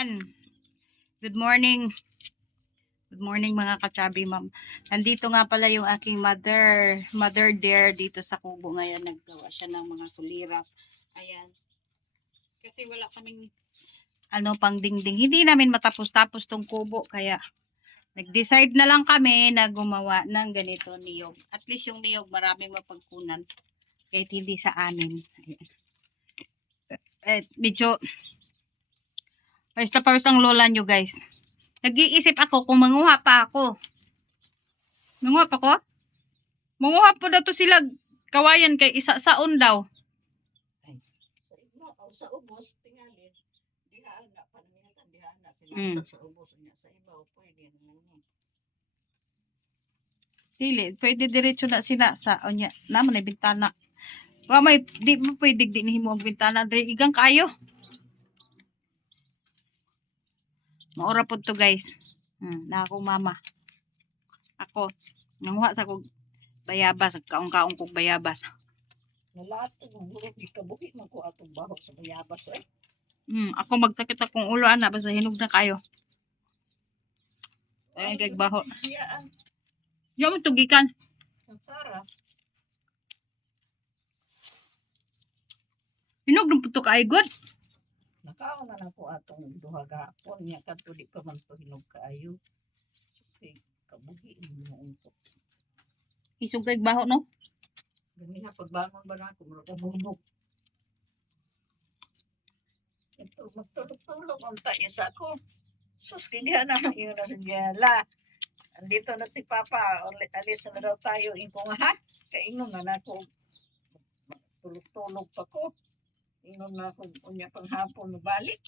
Ayan. Good morning. Good morning mga kachabi ma'am. Nandito nga pala yung aking mother, mother dear dito sa kubo ngayon. Naggawa siya ng mga sulirap. Ayan. Kasi wala kaming ano pang dingding. Hindi namin matapos-tapos tong kubo kaya nag-decide na lang kami na gumawa ng ganito niyog. At least yung niyog maraming mapagkunan kahit hindi sa amin. Ayan. Eh, medyo Basta pawis ang lola nyo, guys. Nag-iisip ako kung manguha pa ako. Manguha pa ko? Manguha pa daw to sila kawayan kay isa saon daw. O sa ubos, tingali. Dihaan na, panamitan, dihaan na sila Mm. sa, ubos niya. Sa ibaw, pwede naman yun. Dili, pwede diretso na sila sa onya. Naman ay bintana. Wa may di mo pwede di nihimo ang bintana diri igang kayo. Maura pod to guys. Hmm, na akong mama. Ako nanguha sa kog bayabas, kaong-kaong kog bayabas. Nalahat ng buhok, di ka buhi man ko atong baho sa bayabas eh. Hmm, ako magtakit akong ulo ana basta hinog na kayo. Ay, kag baho. Siyaan, Yo mo tugikan. sa Sara. Hinog ng puto kay good. Nakaon na na atong duha gahapon niya kadto di ka man to hinog kaayo. Kay kabuhi mo untok. Isog kay baho no. Ganiha pagbangon ba na ako mura ka bubog. Ito magtulog-tulog ang tayo sa ako. Sus kaya na yun na si Jela. Andito na si Papa. Alis na daw tayo. Inko nga ha. Kainom na na ako. Tulog-tulog pa ko. Inom na ako unya pang hapon na balik.